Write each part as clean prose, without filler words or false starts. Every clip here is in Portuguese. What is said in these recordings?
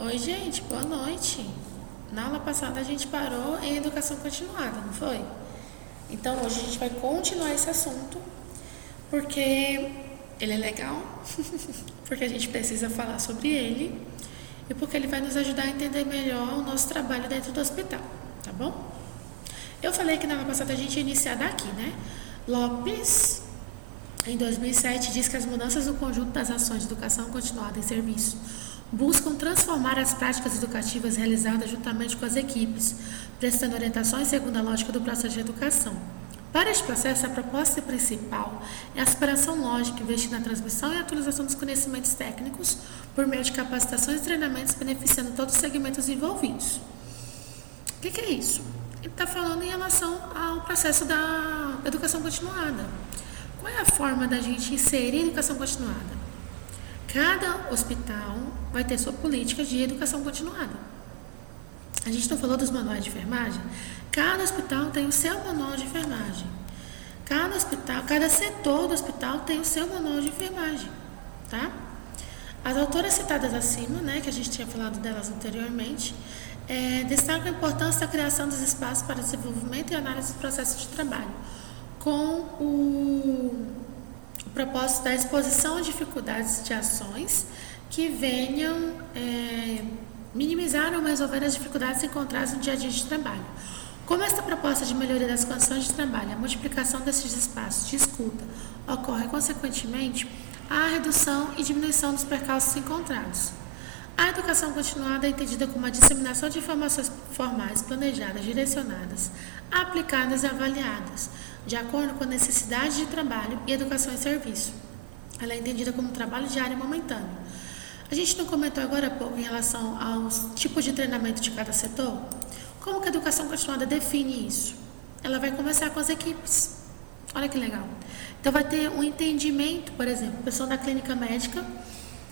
Oi, gente, boa noite. Na aula passada a gente parou em educação continuada, não foi? Então hoje a gente vai continuar esse assunto porque ele é legal, porque a gente precisa falar sobre ele e porque ele vai nos ajudar a entender melhor o nosso trabalho dentro do hospital, tá bom? Eu falei que na aula passada a gente ia iniciar daqui, né? Lopes, em 2007, diz que as mudanças no conjunto das ações de educação continuada em serviço buscam transformar as práticas educativas realizadas juntamente com as equipes, prestando orientações segundo a lógica do processo de educação. Para este processo, a proposta principal é a superação lógica, investindo na transmissão e atualização dos conhecimentos técnicos por meio de capacitações e treinamentos beneficiando todos os segmentos envolvidos. O que é isso? Ele está falando em relação ao processo da educação continuada. Qual é a forma da gente inserir a educação continuada? Cada hospital vai ter sua política de educação continuada. A gente não falou dos manuais de enfermagem? Cada hospital tem o seu manual de enfermagem. Cada setor do hospital tem o seu manual de enfermagem, tá? As autoras citadas acima, né, que a gente tinha falado delas anteriormente, destacam a importância da criação dos espaços para desenvolvimento e análise do processo de trabalho, com o propósito da exposição a dificuldades de ações que venham minimizar ou resolver as dificuldades encontradas no dia a dia de trabalho. Como esta proposta de melhoria das condições de trabalho, a multiplicação desses espaços de escuta ocorre consequentemente a redução e diminuição dos percalços encontrados. A educação continuada é entendida como a disseminação de informações formais, planejadas, direcionadas, aplicadas e avaliadas, de acordo com a necessidade de trabalho e educação em serviço. Ela é entendida como um trabalho diário e momentâneo. A gente não comentou agora há pouco em relação aos tipos de treinamento de cada setor? Como que a educação continuada define isso? Ela vai começar com as equipes. Olha que legal. Então vai ter um entendimento, por exemplo, a pessoa da clínica médica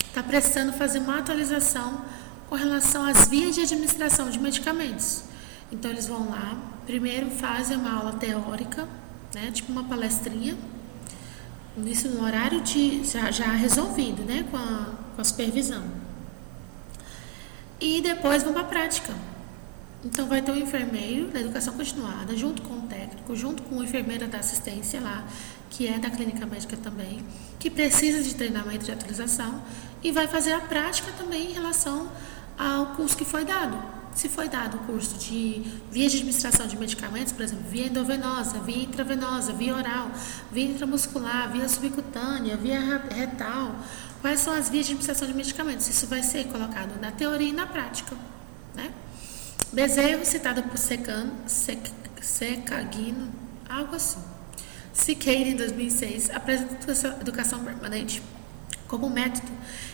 está precisando fazer uma atualização com relação às vias de administração de medicamentos. Então eles vão lá, primeiro fazem uma aula teórica, né, tipo uma palestrinha, isso no horário já resolvido, né, com a supervisão. E depois vão para a prática. Então vai ter um enfermeiro da educação continuada, junto com o técnico, junto com o enfermeiro da assistência lá, que é da clínica médica também, que precisa de treinamento de atualização e vai fazer a prática também em relação ao curso que foi dado. Se foi dado o curso de via de administração de medicamentos, por exemplo, via endovenosa, via intravenosa, via oral, via intramuscular, via subcutânea, via retal, quais são as vias de administração de medicamentos? Isso vai ser colocado na teoria e na prática, né? Bezerro, citado por Secagino, algo assim. Siqueira, em 2006, apresenta a educação permanente como método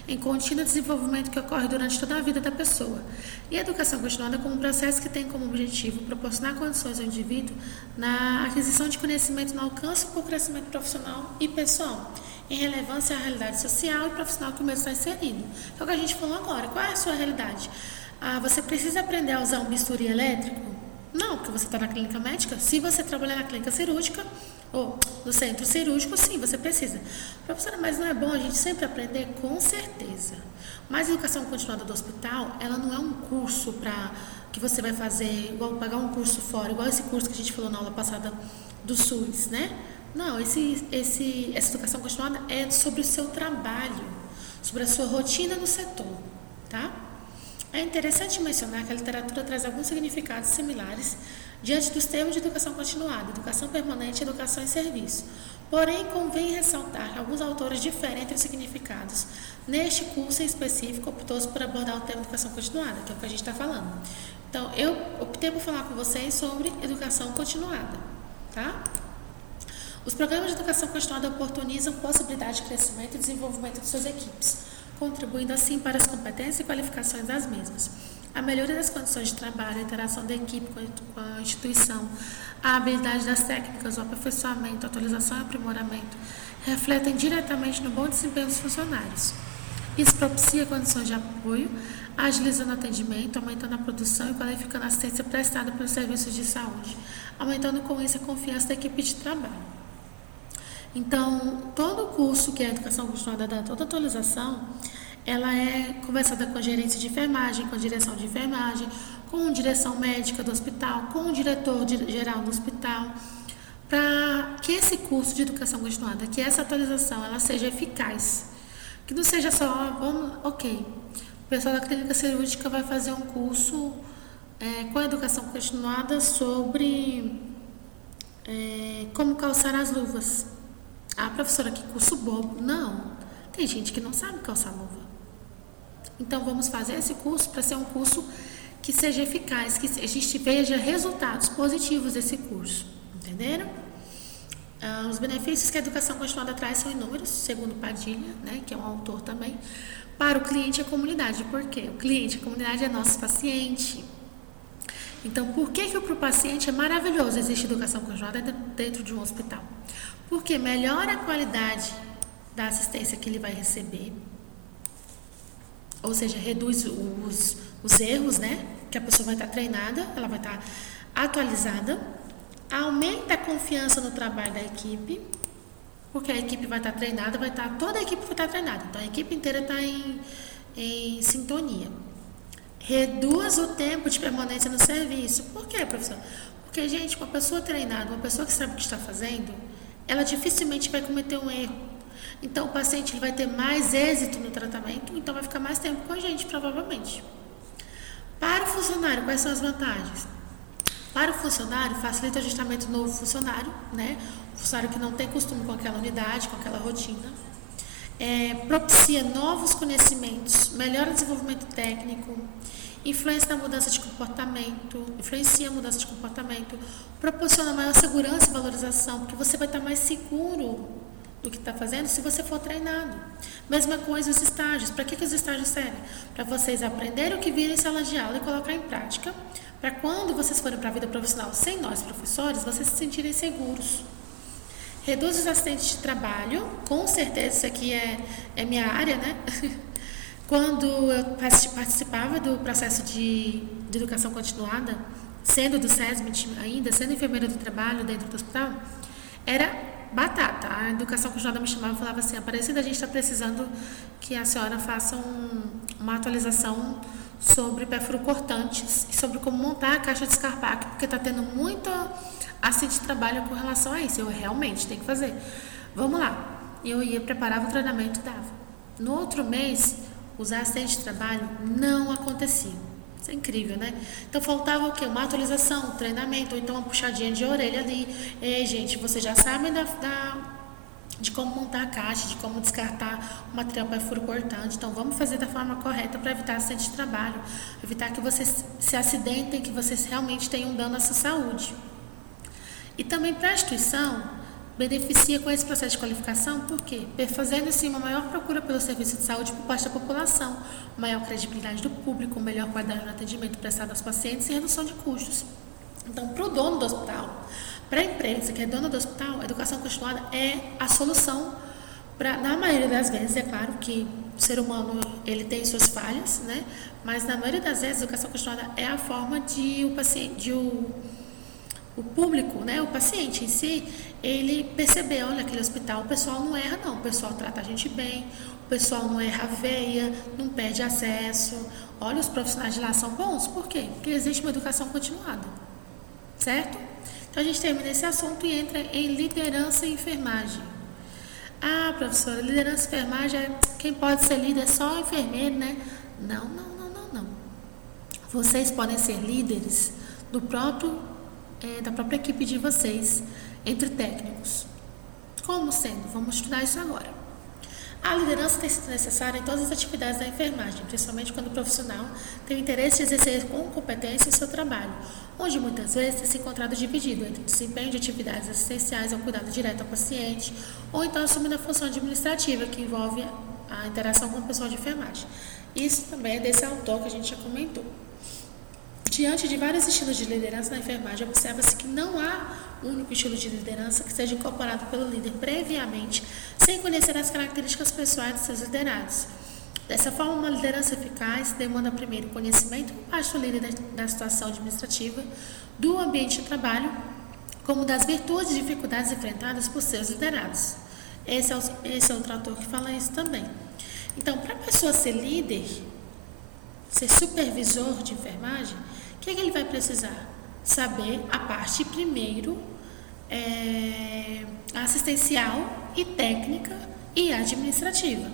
em contínuo desenvolvimento que ocorre durante toda a vida da pessoa. E a educação continuada como um processo que tem como objetivo proporcionar condições ao indivíduo na aquisição de conhecimento no alcance por crescimento profissional e pessoal, em relevância à realidade social e profissional que o mesmo está inserido. É o que a gente falou agora. Qual é a sua realidade? Você precisa aprender a usar um bisturi elétrico? Não, porque você está na clínica médica. Se você trabalhar na clínica cirúrgica ou no centro cirúrgico, sim, você precisa. Professora, mas não é bom a gente sempre aprender? Com certeza. Mas a educação continuada do hospital, ela não é um curso que você vai fazer, igual pagar um curso fora, igual esse curso que a gente falou na aula passada do SUS, né? Não, essa educação continuada é sobre o seu trabalho, sobre a sua rotina no setor, tá? É interessante mencionar que a literatura traz alguns significados similares diante dos termos de educação continuada, educação permanente e educação em serviço. Porém, convém ressaltar que alguns autores diferentes significados. Neste curso em específico, optou-se por abordar o tema educação continuada, que é o que a gente está falando. Então, eu optei por falar com vocês sobre educação continuada, tá? Os programas de educação continuada oportunizam possibilidade de crescimento e desenvolvimento de suas equipes, contribuindo assim para as competências e qualificações das mesmas. A melhoria das condições de trabalho, a interação da equipe com a instituição, a habilidade das técnicas, o aperfeiçoamento, a atualização e aprimoramento refletem diretamente no bom desempenho dos funcionários. Isso propicia condições de apoio, agilizando o atendimento, aumentando a produção e qualificando a assistência prestada pelos serviços de saúde, aumentando com isso a confiança da equipe de trabalho. Então, todo curso que a educação continuada dá, toda atualização, ela é conversada com a gerência de enfermagem, com a direção de enfermagem, com a direção médica do hospital, com o diretor geral do hospital, para que esse curso de educação continuada, que essa atualização, ela seja eficaz. Que não seja só, ok, o pessoal da clínica cirúrgica vai fazer um curso com a educação continuada sobre como calçar as luvas. Ah, professora, que curso bobo. Não, tem gente que não sabe calçar luva. Então, vamos fazer esse curso para ser um curso que seja eficaz, que a gente veja resultados positivos desse curso. Entenderam? Os benefícios que a educação continuada traz são inúmeros, segundo Padilha, né, que é um autor também, para o cliente e a comunidade. Por quê? O cliente e a comunidade é nosso paciente. Então, por que para o paciente é maravilhoso existir educação continuada dentro de um hospital? Porque melhora a qualidade da assistência que ele vai receber, ou seja, reduz os erros, né? Que a pessoa vai estar treinada, ela vai estar atualizada, aumenta a confiança no trabalho da equipe, porque a equipe vai estar treinada, toda a equipe vai estar treinada, então a equipe inteira está em sintonia. Reduz o tempo de permanência no serviço. Por quê, professor? Porque, gente, uma pessoa treinada, uma pessoa que sabe o que está fazendo, ela dificilmente vai cometer um erro. Então, o paciente ele vai ter mais êxito no tratamento, então vai ficar mais tempo com a gente, provavelmente. Para o funcionário, quais são as vantagens? Para o funcionário, facilita o ajustamento do novo funcionário, né? O funcionário que não tem costume com aquela unidade, com aquela rotina. Propicia novos conhecimentos, melhora o desenvolvimento técnico, influencia a mudança de comportamento, proporciona maior segurança e valorização, porque você vai estar mais seguro do que está fazendo se você for treinado. Mesma coisa os estágios. Para que os estágios servem? Para vocês aprenderem o que viram em sala de aula e colocar em prática, para quando vocês forem para a vida profissional sem nós professores, vocês se sentirem seguros. Reduz os acidentes de trabalho, com certeza isso aqui é minha área, né? Quando eu participava do processo de educação continuada, sendo do SESMIT ainda, sendo enfermeira do trabalho dentro do hospital, era batata. A educação continuada me chamava e falava assim, Aparecida, a gente está precisando que a senhora faça uma atualização sobre perfuro-cortantes e sobre como montar a caixa de Scarpac, porque está tendo muito acidente de trabalho com relação a isso. Eu realmente tenho que fazer. Vamos lá. Eu ia, preparava o treinamento e dava. No outro mês, os acidentes de trabalho não aconteciam. Isso é incrível, né? Então faltava o quê? Uma atualização, um treinamento, ou então uma puxadinha de orelha ali. Ei, gente, vocês já sabem de como montar a caixa, de como descartar o material perfuro-cortante. Então, vamos fazer da forma correta para evitar acidente de trabalho, evitar que vocês se acidentem, que vocês realmente tenham dano à sua saúde. E também para a instituição, beneficia com esse processo de qualificação, por quê? Fazendo assim uma maior procura pelo serviço de saúde por parte da população, maior credibilidade do público, melhor qualidade no atendimento prestado aos pacientes e redução de custos. Então, para o dono do hospital, para a empresa que é dona do hospital, a educação continuada é a solução na maioria das vezes. É claro que o ser humano ele tem suas falhas, né? Mas na maioria das vezes a educação continuada é a forma de o público, né, o paciente em si, ele perceber, olha, aquele hospital, o pessoal não erra não, o pessoal trata a gente bem, o pessoal não erra a veia, não perde acesso, olha, os profissionais de lá são bons, por quê? Porque existe uma educação continuada, certo? Então a gente termina esse assunto e entra em liderança e enfermagem. Ah, professora, liderança e enfermagem, quem pode ser líder é só o enfermeiro, né? Não. Vocês podem ser líderes da própria equipe de vocês, entre técnicos. Como sendo? Vamos estudar isso agora. A liderança tem sido necessária em todas as atividades da enfermagem, principalmente quando o profissional tem o interesse de exercer com competência o seu trabalho, onde muitas vezes tem se encontrado dividido entre o desempenho de atividades assistenciais ao cuidado direto ao paciente, ou então assumindo a função administrativa, que envolve a interação com o pessoal de enfermagem. Isso também é desse autor que a gente já comentou. Diante de vários estilos de liderança na enfermagem, observa-se que não há um único estilo de liderança que seja incorporado pelo líder previamente, sem conhecer as características pessoais de seus liderados. Dessa forma, uma liderança eficaz demanda primeiro conhecimento por parte do líder da situação administrativa, do ambiente de trabalho, como das virtudes e dificuldades enfrentadas por seus liderados. Esse é outro autor que fala isso também. Então, para a pessoa ser líder, ser supervisor de enfermagem, o que ele vai precisar? Saber a parte, primeiro, assistencial e técnica e administrativa.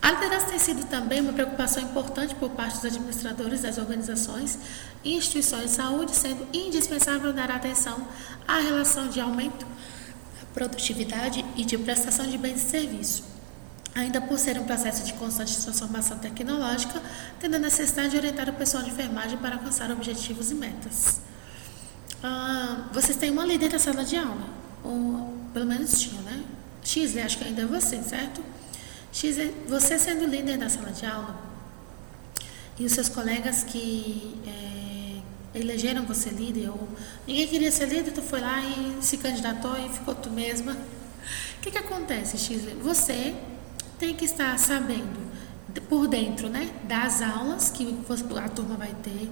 A liderança tem sido também uma preocupação importante por parte dos administradores das organizações e instituições de saúde, sendo indispensável dar atenção à relação de aumento da produtividade e de prestação de bens e serviços. Ainda por ser um processo de constante transformação tecnológica, tendo a necessidade de orientar o pessoal de enfermagem para alcançar objetivos e metas. Vocês têm uma líder na sala de aula, ou pelo menos tinha, né? X, acho que ainda é você, certo? X, você sendo líder da sala de aula e os seus colegas que elegeram você líder, ou ninguém queria ser líder, tu foi lá e se candidatou e ficou tu mesma. O que acontece, X? Você tem que estar sabendo por dentro, né, das aulas que a turma vai ter,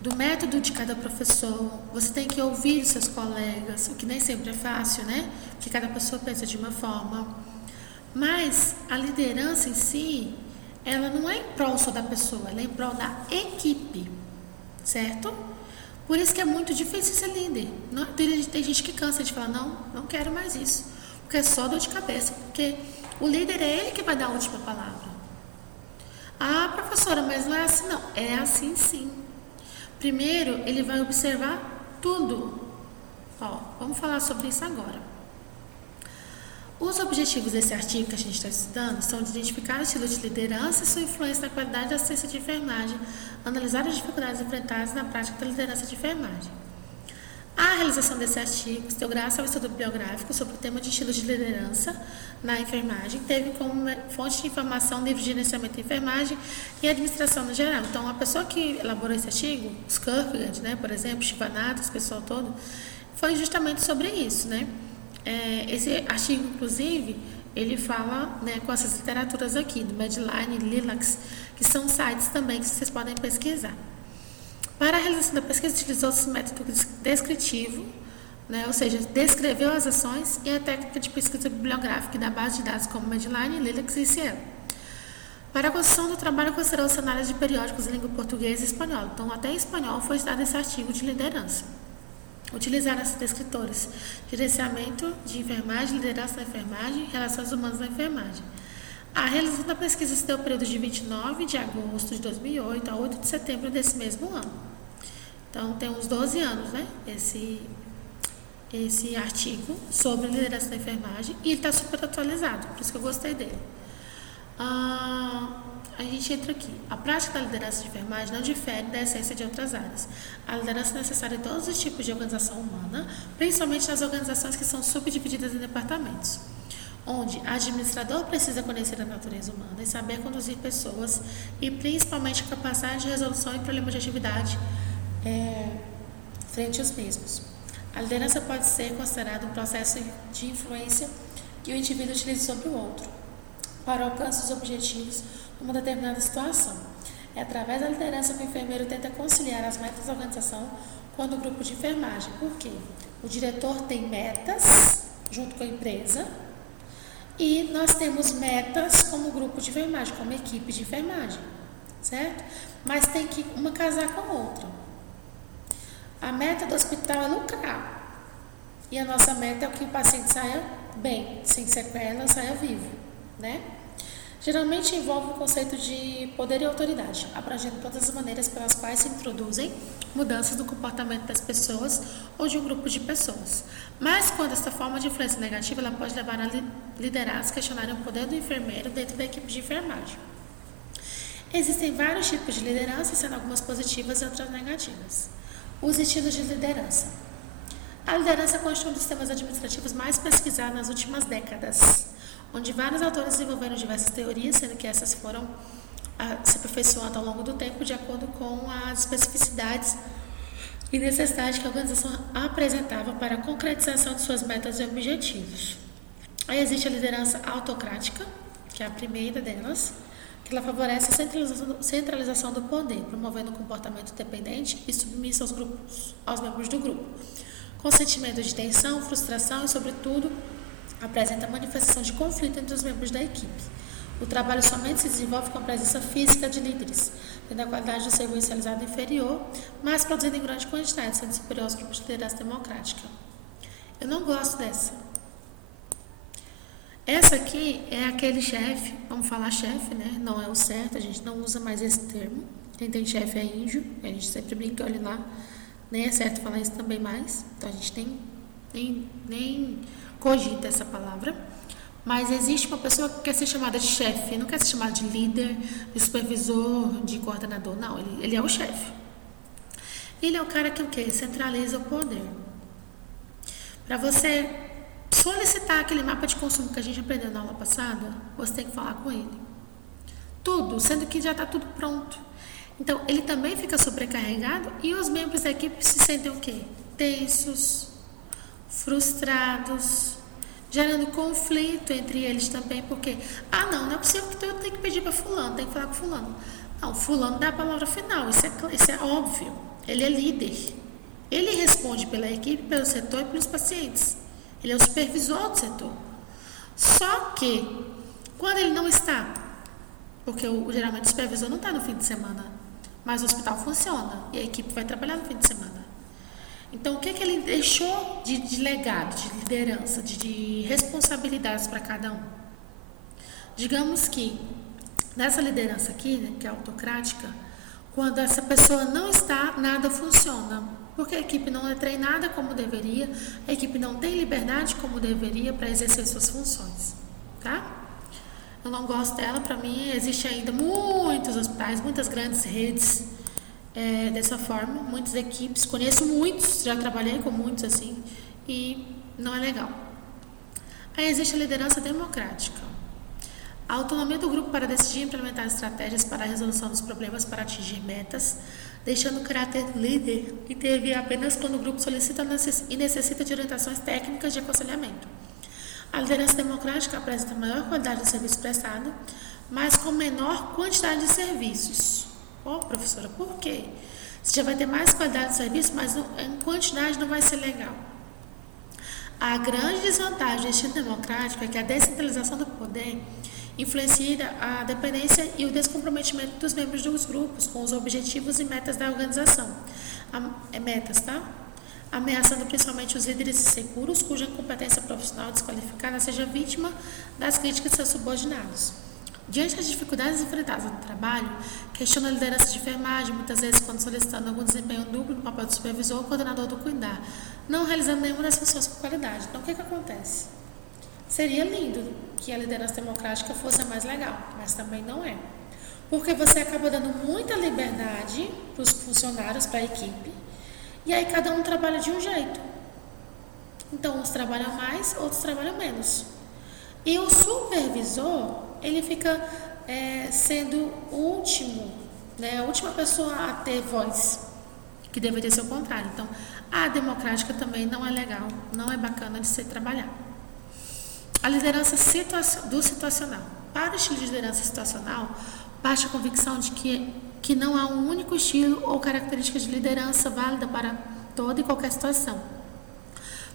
do método de cada professor. Você tem que ouvir os seus colegas, o que nem sempre é fácil, né? Porque cada pessoa pensa de uma forma. Mas a liderança em si, ela não é em prol só da pessoa, ela é em prol da equipe, certo? Por isso que é muito difícil ser líder. Tem gente que cansa de falar, não quero mais isso, porque é só dor de cabeça, porque o líder é ele que vai dar a última palavra. Ah, professora, mas não é assim não. É assim sim. Primeiro, ele vai observar tudo. Vamos falar sobre isso agora. Os objetivos desse artigo que a gente está estudando são de identificar o estilo de liderança e sua influência na qualidade da assistência de enfermagem, analisar as dificuldades enfrentadas na prática da liderança de enfermagem. A realização desse artigo deu graça ao estudo biográfico sobre o tema de estilo de liderança na enfermagem, teve como fonte de informação livros de gerenciamento de enfermagem e administração no geral. Então, a pessoa que elaborou esse artigo, os Kierkegaard, né, por exemplo, Shivanath, esse pessoal todo, foi justamente sobre isso, né? Esse artigo, inclusive, ele fala, né, com essas literaturas aqui, do Medline e Lilacs, que são sites também que vocês podem pesquisar. Para a realização da pesquisa, utilizou-se o método descritivo, né, ou seja, descreveu as ações, e a técnica de pesquisa bibliográfica da base de dados como Medline, Lilacs e Cielo. Para a construção do trabalho, considerou-se análise de periódicos em língua portuguesa e espanhola. Então, até em espanhol foi estudado esse artigo de liderança. Utilizaram esses descritores: gerenciamento de enfermagem, liderança da enfermagem, relações humanas na enfermagem. A realização da pesquisa se deu no período de 29 de agosto de 2008 a 8 de setembro desse mesmo ano. Então, tem uns 12 anos, né, esse artigo sobre liderança da enfermagem, e ele está super atualizado, por isso que eu gostei dele. A gente entra aqui. A prática da liderança de enfermagem não difere da essência de outras áreas. A liderança é necessária em todos os tipos de organização humana, principalmente nas organizações que são subdivididas em departamentos, onde o administrador precisa conhecer a natureza humana e saber conduzir pessoas, e principalmente a capacidade de resolução e problemas de atividade frente aos mesmos. A liderança pode ser considerada um processo de influência que o indivíduo utiliza sobre o outro para alcançar os objetivos numa determinada situação. É através da liderança que o enfermeiro tenta conciliar as metas da organização com o grupo de enfermagem. Por quê? O diretor tem metas junto com a empresa, e nós temos metas como grupo de enfermagem, como equipe de enfermagem, certo? Mas tem que uma casar com a outra. A meta do hospital é lucrar, e a nossa meta é que o paciente saia bem, sem sequela, saia vivo, né? Geralmente envolve o conceito de poder e autoridade, abrangendo todas as maneiras pelas quais se introduzem mudanças no comportamento das pessoas ou de um grupo de pessoas. Mas quando essa forma de influência negativa, ela pode levar a liderados a questionarem o poder do enfermeiro dentro da equipe de enfermagem. Existem vários tipos de liderança, sendo algumas positivas e outras negativas. Os estilos de liderança. A liderança constitui um dos sistemas administrativos mais pesquisados nas últimas décadas, onde vários autores desenvolveram diversas teorias, sendo que essas foram se aperfeiçoando ao longo do tempo de acordo com as especificidades e necessidades que a organização apresentava para a concretização de suas metas e objetivos. Aí existe a liderança autocrática, que é a primeira delas, que ela favorece a centralização do poder, promovendo um comportamento dependente e submisso aos membros do grupo, com sentimento de tensão, frustração e, sobretudo, apresenta manifestação de conflito entre os membros da equipe. O trabalho somente se desenvolve com a presença física de líderes, tendo a qualidade do serviço realizado inferior, mas produzido em grande quantidade, sendo superior aos grupos de liderança democrática. Eu não gosto dessa. Essa aqui é aquele chefe, vamos falar chefe, né? Não é o certo, a gente não usa mais esse termo. Quem tem chefe é índio, a gente sempre brinca, olha lá. Nem é certo falar isso também mais, então a gente nem cogita essa palavra. Mas existe uma pessoa que quer ser chamada de chefe, não quer ser chamada de líder, de supervisor, de coordenador, não, ele é o chefe. Ele é o cara que o quê? Centraliza o poder. Para você solicitar aquele mapa de consumo que a gente aprendeu na aula passada, você tem que falar com ele. Tudo, sendo que já está tudo pronto. Então, ele também fica sobrecarregado e os membros da equipe se sentem o quê? Tensos, frustrados, gerando conflito entre eles também, porque, não é possível que eu tenha que pedir para fulano, tem que falar com fulano. Não, fulano dá a palavra final, isso é óbvio. Ele é líder. Ele responde pela equipe, pelo setor e pelos pacientes. Ele é o supervisor do setor. Só que, quando ele não está, porque geralmente o supervisor não está no fim de semana, mas o hospital funciona e a equipe vai trabalhar no fim de semana. Então, o que ele deixou de legado, de liderança, de responsabilidades para cada um? Digamos que, nessa liderança aqui, né, que é autocrática, quando essa pessoa não está, nada funciona. Porque a equipe não é treinada como deveria, a equipe não tem liberdade como deveria para exercer suas funções, tá? Eu não gosto dela, para mim existe ainda muitos hospitais, muitas grandes redes dessa forma, muitas equipes, conheço muitos, já trabalhei com muitos assim, e não é legal. Aí existe a liderança democrática. A autonomia do grupo para decidir e implementar estratégias para a resolução dos problemas para atingir metas, deixando o caráter líder intervir apenas quando o grupo solicita e necessita de orientações técnicas de aconselhamento. A liderança democrática apresenta maior qualidade de serviço prestado, mas com menor quantidade de serviços. Professora, por quê? Você já vai ter mais qualidade de serviço, mas em quantidade não vai ser legal. A grande desvantagem do estilo democrático é que a descentralização do poder influencia a dependência e o descomprometimento dos membros dos grupos com os objetivos e metas da organização. Ameaçando principalmente os líderes inseguros, cuja competência profissional desqualificada seja vítima das críticas de seus subordinados. Diante das dificuldades enfrentadas no trabalho, questiona a liderança de enfermagem, muitas vezes quando solicitando algum desempenho duplo no papel do supervisor ou coordenador do cuidar, não realizando nenhuma das funções com qualidade. Então, o que acontece? Seria lindo que a liderança democrática fosse a mais legal, mas também não é. Porque você acaba dando muita liberdade para os funcionários, para a equipe, e aí cada um trabalha de um jeito. Então, uns trabalham mais, outros trabalham menos. E o supervisor, ele fica sendo o último, né, a última pessoa a ter voz, que deveria ser o contrário. Então, a democrática também não é legal, não é bacana de ser trabalhado. A liderança situacional. Para o estilo de liderança situacional, parte a convicção de que não há um único estilo ou característica de liderança válida para toda e qualquer situação.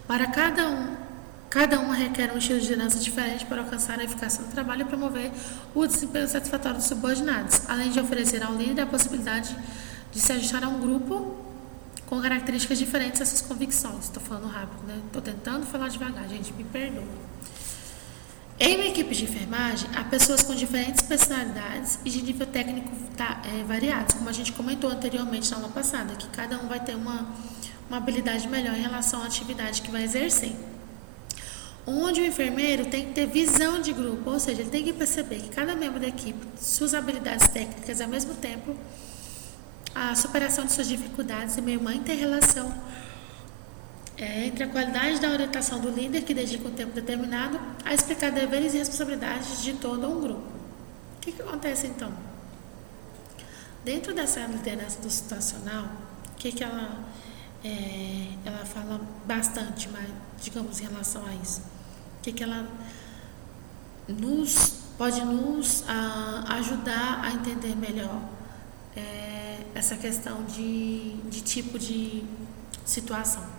Para cada uma requer um estilo de liderança diferente para alcançar a eficácia no trabalho e promover o desempenho satisfatório dos subordinados, além de oferecer ao líder a possibilidade de se ajustar a um grupo com características diferentes dessas convicções. Estou falando rápido, né? Estou tentando falar devagar, gente, me perdoa. Em uma equipe de enfermagem, há pessoas com diferentes personalidades e de nível técnico variados, como a gente comentou anteriormente na aula passada, que cada um vai ter uma habilidade melhor em relação à atividade que vai exercer. Onde o enfermeiro tem que ter visão de grupo, ou seja, ele tem que perceber que cada membro da equipe, suas habilidades técnicas, ao mesmo tempo, a superação de suas dificuldades e meio uma inter-relação entre a qualidade da orientação do líder, que dedica um tempo determinado, a explicar deveres e responsabilidades de todo um grupo. O que acontece então? Dentro dessa liderança do situacional, o que ela fala bastante, mas, digamos, em relação a isso? O que ela pode nos ajudar a entender melhor essa questão de tipo de situação?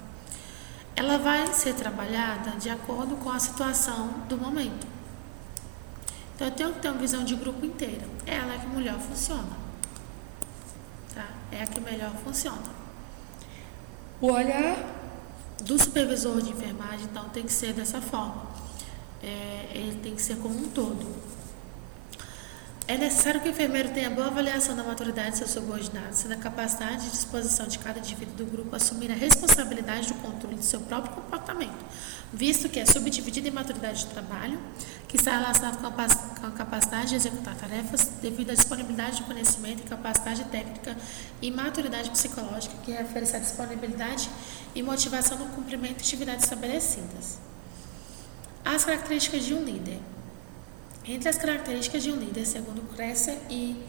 Ela vai ser trabalhada de acordo com a situação do momento. Então eu tenho que ter uma visão de grupo inteira. É ela que melhor funciona. Tá? É a que melhor funciona. O olhar do supervisor de enfermagem, então, tem que ser dessa forma. Ele tem que ser como um todo. É necessário que o enfermeiro tenha boa avaliação da maturidade de seus subordinados, sendo a capacidade e disposição de cada indivíduo do grupo assumir a responsabilidade do controle do seu próprio comportamento, visto que é subdividido em maturidade de trabalho, que está relacionado com a capacidade de executar tarefas, devido à disponibilidade de conhecimento e capacidade técnica, e maturidade psicológica, que refere-se à disponibilidade e motivação no cumprimento de atividades estabelecidas. As características de um líder. Entre as características de um líder, segundo Kresser e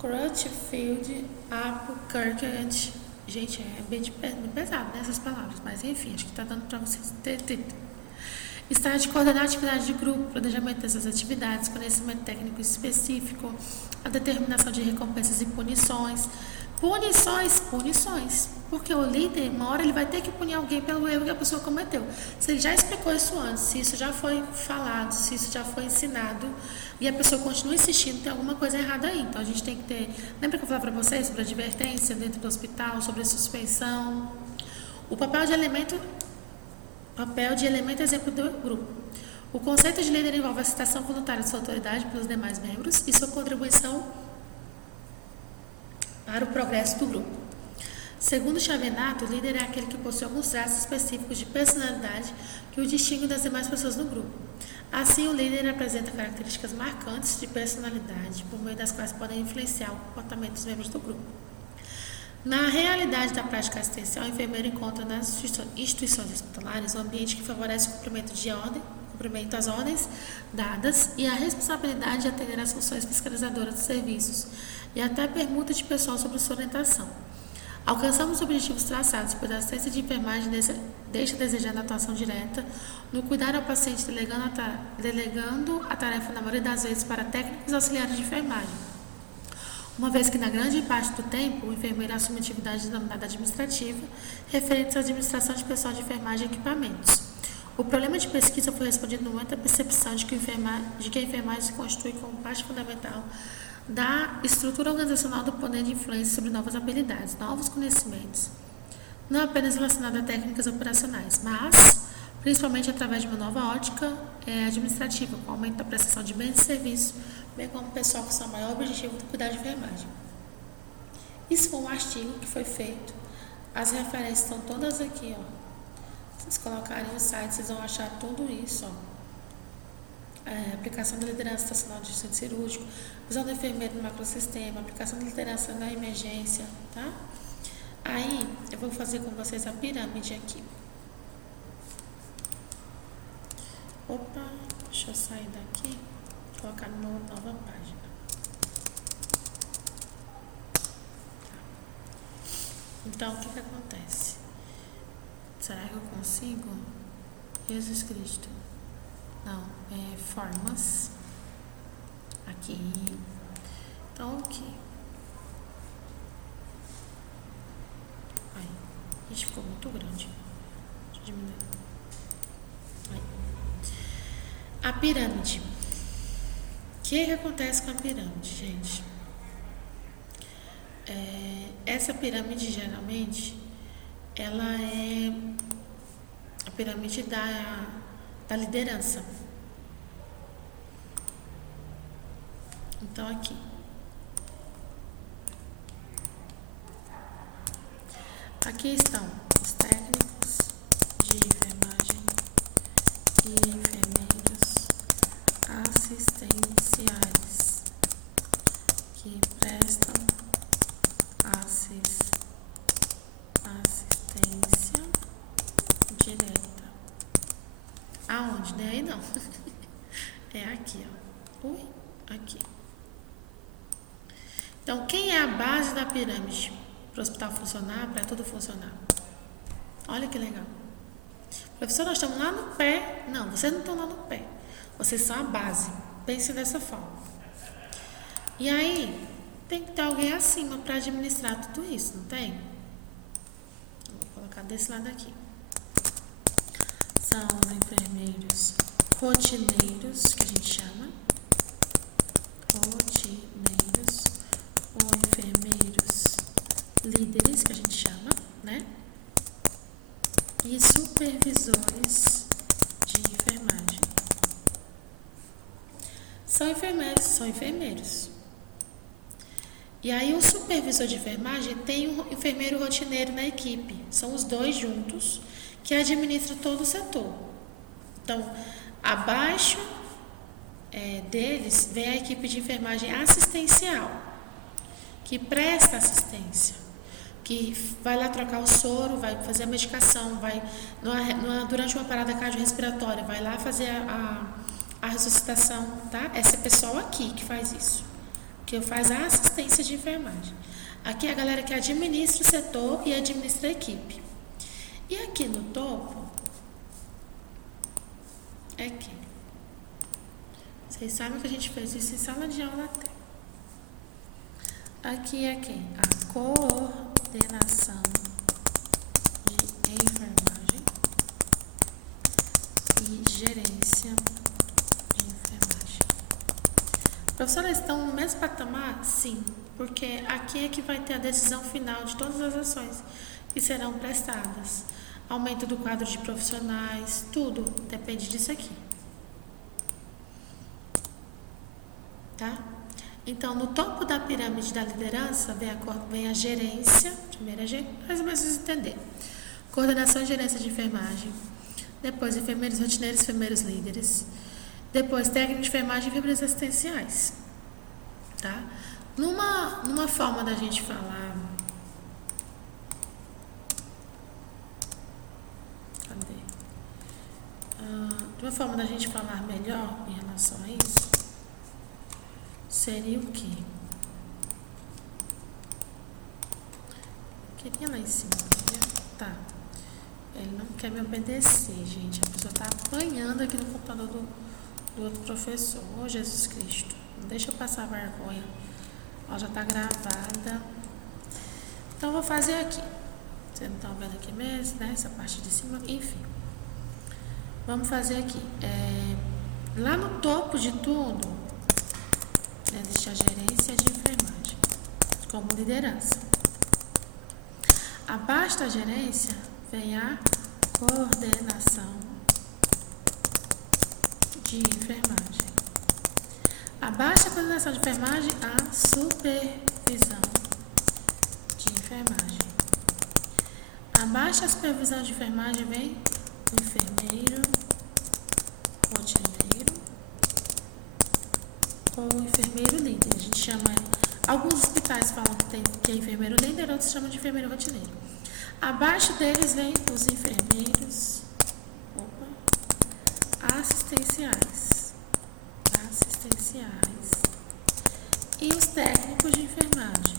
Crutchfield, Albuquerque, gente, é bem pesado, né, essas palavras, mas enfim, acho que está dando para vocês ter. Estar de coordenar a atividade de grupo, planejamento dessas atividades, conhecimento técnico específico, a determinação de recompensas e punições. Punições. Porque o líder, uma hora ele vai ter que punir alguém pelo erro que a pessoa cometeu. Se ele já explicou isso antes, se isso já foi falado, se isso já foi ensinado, e a pessoa continua insistindo, tem alguma coisa errada aí. Então a gente tem que ter... Lembra que eu falei para vocês sobre a advertência dentro do hospital, sobre a suspensão? O papel de elemento exemplo do grupo. O conceito de líder envolve a citação voluntária de sua autoridade pelos demais membros e sua contribuição para o progresso do grupo. Segundo Chavenato, o líder é aquele que possui alguns traços específicos de personalidade que o distinguem das demais pessoas do grupo. Assim, o líder apresenta características marcantes de personalidade, por meio das quais podem influenciar o comportamento dos membros do grupo. Na realidade da prática assistencial, o enfermeiro encontra nas instituições hospitalares um ambiente que favorece o cumprimento às ordens dadas e a responsabilidade de atender às funções fiscalizadoras dos serviços e até permuta de pessoal sobre sua orientação. Alcançamos os objetivos traçados, pois a assistência de enfermagem deixa desejando a atuação direta no cuidar ao paciente, delegando a tarefa, na maioria das vezes, para técnicos auxiliares de enfermagem. Uma vez que, na grande parte do tempo, o enfermeiro assume atividade denominada administrativa, referente à administração de pessoal de enfermagem e equipamentos. O problema de pesquisa foi respondido no momento da percepção de que a enfermagem se constitui como parte fundamental da estrutura organizacional do poder de influência sobre novas habilidades, novos conhecimentos, não apenas relacionados a técnicas operacionais, mas principalmente através de uma nova ótica administrativa, com o aumento da prestação de bens e serviços, bem como o pessoal com seu maior objetivo do cuidar de enfermagem. Isso foi um artigo que foi feito, as referências estão todas aqui, ó. Se vocês colocarem no site, vocês vão achar tudo isso, ó. Aplicação da liderança estacional de centro cirúrgico, visão do enfermeiro no macrosistema, aplicação da liderança na emergência, tá? Aí, eu vou fazer com vocês a pirâmide aqui. Opa, deixa eu sair daqui e colocar numa nova página. Tá. Então, o que acontece? Será que eu consigo? Jesus Cristo. Não, formas. Aqui. Então, aqui. Aí. Ixi, ficou muito grande. Deixa eu diminuir. Aí. A pirâmide. O que acontece com a pirâmide, gente? Essa pirâmide, geralmente, ela é a pirâmide da liderança. Então, aqui. Aqui estão os técnicos de enfermagem e enfermeiros assistenciais que prestam assistência direta. Aonde? Não é aí não. É aqui, ó. Ui, aqui. Então, quem é a base da pirâmide para o hospital funcionar, para tudo funcionar? Olha que legal. Professor, nós estamos lá no pé. Não, vocês não estão lá no pé. Vocês são a base. Pense dessa forma. E aí, tem que ter alguém acima para administrar tudo isso, não tem? Vou colocar desse lado aqui. São os enfermeiros rotineiros, que a gente chama. rotineiros ou enfermeiros líderes, que a gente chama, né? E supervisores de enfermagem. São enfermeiros. E aí o supervisor de enfermagem tem um enfermeiro rotineiro na equipe. São os dois juntos que administram todo o setor. Então, abaixo deles vem a equipe de enfermagem assistencial, que presta assistência, que vai lá trocar o soro, vai fazer a medicação, vai durante uma parada cardiorrespiratória, vai lá fazer a ressuscitação, tá? Esse pessoal aqui que faz isso, que faz a assistência de enfermagem. Aqui é a galera que administra o setor e administra a equipe. E aqui no topo, aqui. Vocês sabem que a gente fez isso em sala de aula até. Aqui é quem? A coordenação de enfermagem e gerência de enfermagem. Professores, estão no mesmo patamar? Sim, porque aqui é que vai ter a decisão final de todas as ações que serão prestadas. Aumento do quadro de profissionais, tudo depende disso aqui. Tá? Então, no topo da pirâmide da liderança vem a gerência, primeira gerência, mais ou menos vocês entenderam. Coordenação e gerência de enfermagem. Depois, enfermeiros rotineiros, enfermeiros líderes. Depois, técnico de enfermagem e enfermeiros assistenciais. Tá? Numa forma da gente falar... Cadê? De uma forma da gente falar melhor em relação a isso, seria o quê? Queria lá em cima, tá? Ele não quer me obedecer, gente. A pessoa tá apanhando aqui no computador do outro professor. Ô, Jesus Cristo, não deixa eu passar vergonha. Ó, já tá gravada. Então, eu vou fazer aqui. Vocês não estão vendo aqui mesmo, né? Essa parte de cima, enfim. Vamos fazer aqui. Lá no topo de tudo, existe a gerência de enfermagem, como liderança. Abaixo da gerência vem a coordenação de enfermagem. Abaixo da coordenação de enfermagem, a supervisão de enfermagem. Abaixo da supervisão de enfermagem vem o enfermeiro rotineiro ou enfermeiro líder. A gente chama, alguns hospitais falam que é enfermeiro líder, outros chamam de enfermeiro rotineiro. Abaixo deles vem os enfermeiros assistenciais e os técnicos de enfermagem.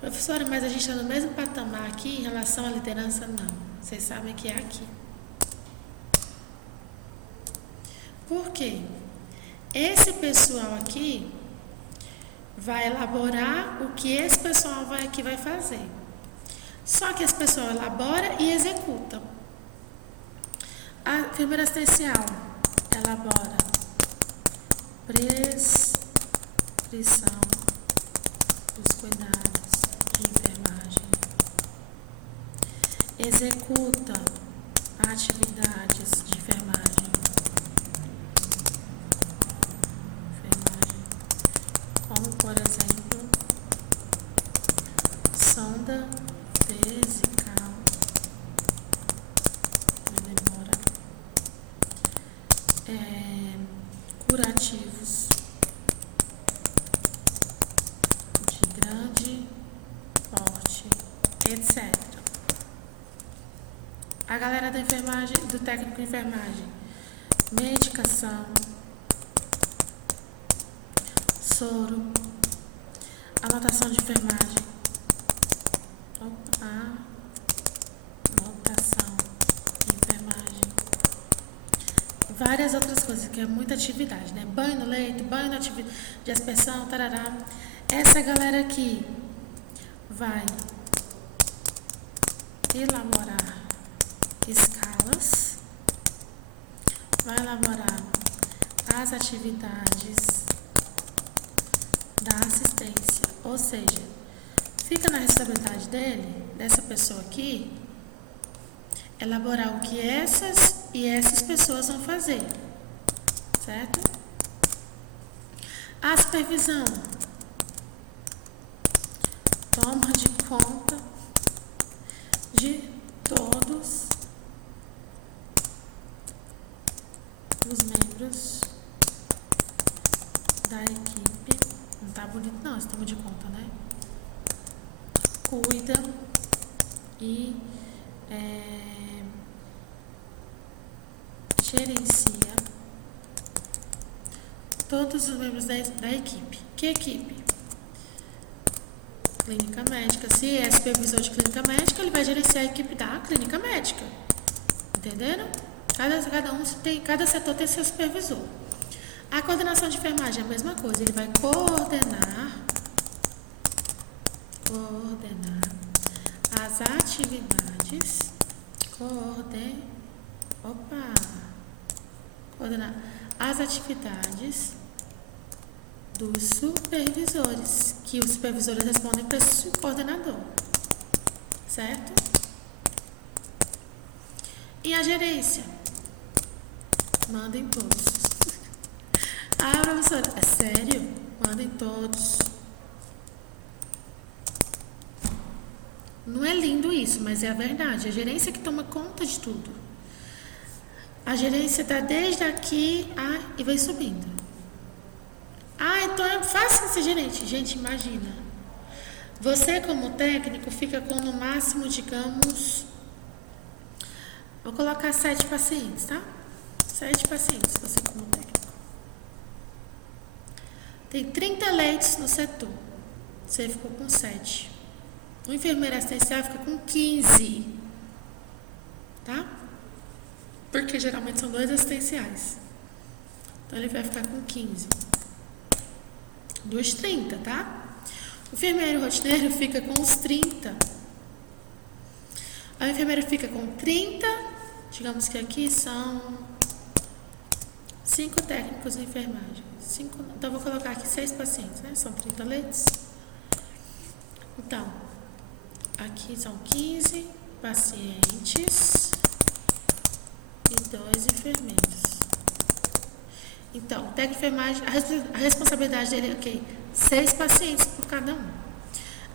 Professora, mas a gente está no mesmo patamar aqui em relação à liderança? Não. Vocês sabem que é aqui. Por quê? Esse pessoal aqui vai elaborar o que esse pessoal aqui vai fazer. Só que esse pessoal elabora e executa. A enfermeira assistencial elabora prescrição dos cuidados de enfermagem. Executa atividades de enfermagem. Como, por exemplo, sonda vesical, curativos de grande porte, etc. A galera da enfermagem, do técnico de enfermagem, medicação, soro, anotação de enfermagem, anotação de enfermagem, várias outras coisas, que é muita atividade, né? Banho no leito, banho na atividade de aspersão, tarará. Essa galera aqui vai elaborar escalas, vai elaborar as atividades da assistência, ou seja, fica na responsabilidade dessa pessoa aqui, elaborar o que essas e essas pessoas vão fazer, certo? A supervisão toma de conta de todos os membros da equipe. Não tá bonito não, esse toma de conta, né? Cuida e gerencia todos os membros da equipe. Que equipe? Clínica médica. Se é supervisor de clínica médica, ele vai gerenciar a equipe da clínica médica. Entenderam? Cada setor tem seu supervisor. A coordenação de enfermagem é a mesma coisa. Ele vai coordenar as atividades. Coordenar as atividades dos supervisores, que os supervisores respondem para esse coordenador, certo? E a gerência? Mandem todos. Ah, professora, é sério? Mandem todos. Não é lindo isso, mas é a verdade. A gerência que toma conta de tudo. A gerência está desde aqui e vai subindo. Então é fácil ser gerente. Gente, imagina. Você, como técnico, fica com no máximo, digamos, vou colocar 7 pacientes, tá? 7 pacientes, você como técnico. Tem 30 leitos no setor. Você ficou com 7. O enfermeiro assistencial fica com 15. Tá? Porque geralmente são 2 assistenciais. Então ele vai ficar com 15. Dos 30, tá? O enfermeiro rotineiro fica com os 30. O enfermeiro fica com 30. Digamos que aqui são 5 técnicos de enfermagem. Então, vou colocar aqui 6 pacientes, né? São 30 leitos. Então, aqui são 15 pacientes e 2 enfermeiros. Então, o técnico de enfermagem, a responsabilidade dele é ok, 6 pacientes por cada um.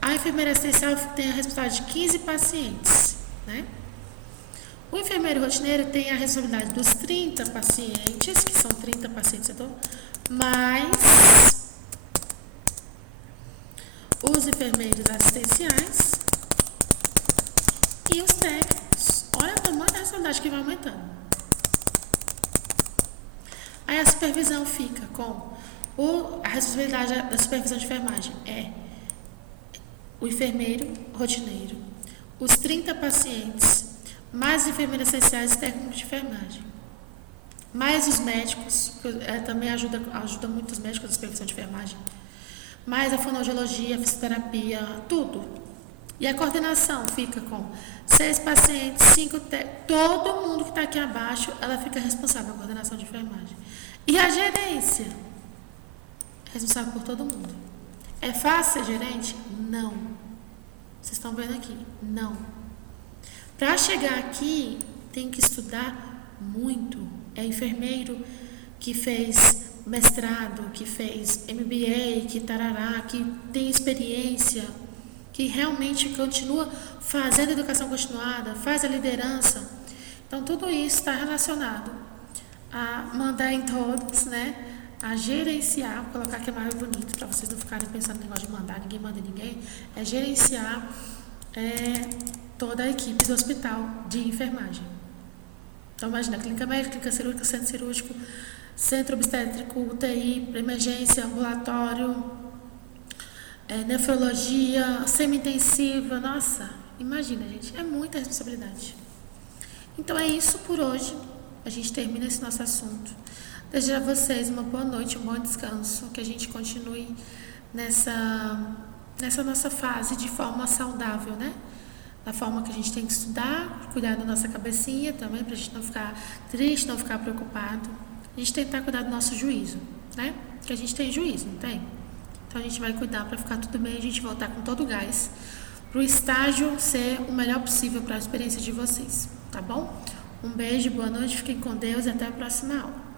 A enfermeira assistencial tem a responsabilidade de 15 pacientes, né? O enfermeiro rotineiro tem a responsabilidade dos 30 pacientes, que são 30 pacientes, mais os enfermeiros assistenciais e os técnicos. Olha o tamanho da responsabilidade que vai aumentando. Aí a supervisão fica com a responsabilidade da supervisão de enfermagem é o enfermeiro rotineiro, os 30 pacientes, mais os enfermeiros essenciais e técnicos de enfermagem, mais os médicos, também ajuda muito os médicos da supervisão de enfermagem, mais a fonoaudiologia, a fisioterapia, tudo. E a coordenação fica com 6 pacientes, 5 técnicos, todo mundo que está aqui abaixo, ela fica responsável pela coordenação de enfermagem. E a gerência é responsável por todo mundo. É fácil ser gerente? Não. Vocês estão vendo aqui? Não. Para chegar aqui, tem que estudar muito. É enfermeiro que fez mestrado, que fez MBA, que tarará, que tem experiência, que realmente continua fazendo educação continuada, faz a liderança. Então, tudo isso está relacionado a mandar em todos, né? A gerenciar, vou colocar que é mais bonito, para vocês não ficarem pensando no negócio de mandar, ninguém manda ninguém, é gerenciar toda a equipe do hospital de enfermagem. Então, imagina, clínica médica, clínica cirúrgica, centro cirúrgico, centro obstétrico, UTI, emergência, ambulatório, nefrologia, semi-intensiva, nossa, imagina, gente, é muita responsabilidade. Então, é isso por hoje, a gente termina esse nosso assunto. Desejo a vocês uma boa noite, um bom descanso, que a gente continue nessa nossa fase de forma saudável, né? da forma que a gente tem que estudar, cuidar da nossa cabecinha também, pra gente não ficar triste, não ficar preocupado. A gente tentar cuidar do nosso juízo, né? Porque a gente tem juízo, não tem? Então a gente vai cuidar para ficar tudo bem, a gente voltar com todo o gás para o estágio ser o melhor possível para a experiência de vocês, tá bom? Um beijo, boa noite, fiquem com Deus e até a próxima aula.